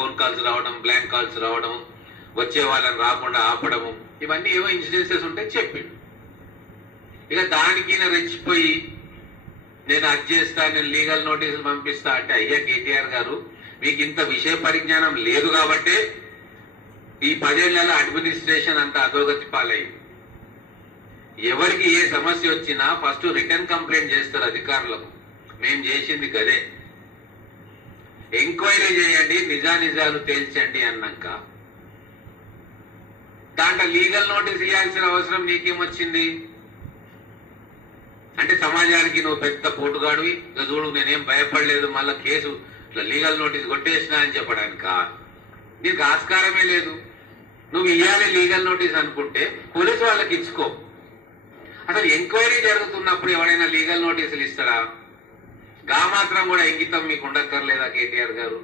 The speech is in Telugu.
ఫోన్ కాల్స్ రావడం, బ్లాంక్ కాల్స్ రావడం, వచ్చే వాళ్ళని రాకుండా ఆపడము, ఇవన్నీ ఏవో ఇన్సిడెన్సెస్ ఉంటే చెప్పిండు. ఇక దానికి రెచ్చిపోయి నేను అది చేస్తా, నేను లీగల్ నోటీసులు పంపిస్తా అంటే, అయ్యా కేటీఆర్ గారు, మీకు ఇంత విషయ పరిజ్ఞానం లేదు కాబట్టే ఈ 10 ఏళ్ల అడ్మినిస్ట్రేషన్ అంతా అధోగతి పాలయ్యింది. ఎవరికి ఏ సమస్య వచ్చినా ఫస్ట్ రిటర్న్ కంప్లైంట్ చేస్తారు అధికారులకు. మేము చేసింది కదే, ఎంక్వైరీ చేయండి, నిజానిజాలు తేల్చండి అన్నాక దాంట్లో లీగల్ నోటీస్ ఇవ్వాల్సిన అవసరం నీకేమొచ్చింది? అంటే సమాజానికి నువ్వు పెద్ద పోటుగాడివి, చూడు నేనేం భయపడలేదు, మళ్ళా కేసు ఇట్లా లీగల్ నోటీస్ కొట్టేసినా అని చెప్పడానిక? నీకు ఆస్కారమే లేదు. నువ్వు ఇవ్వాలి లీగల్ నోటీస్ అనుకుంటే పోలీసు వాళ్ళకి ఇచ్చుకో. అసలు ఎంక్వైరీ జరుగుతున్నప్పుడు ఎవరైనా లీగల్ నోటీసులు ఇస్తారా? గా మాత్రం కూడా ఇంగితం మీకు ఉండక్కర్లేదా కేటీఆర్ గారు?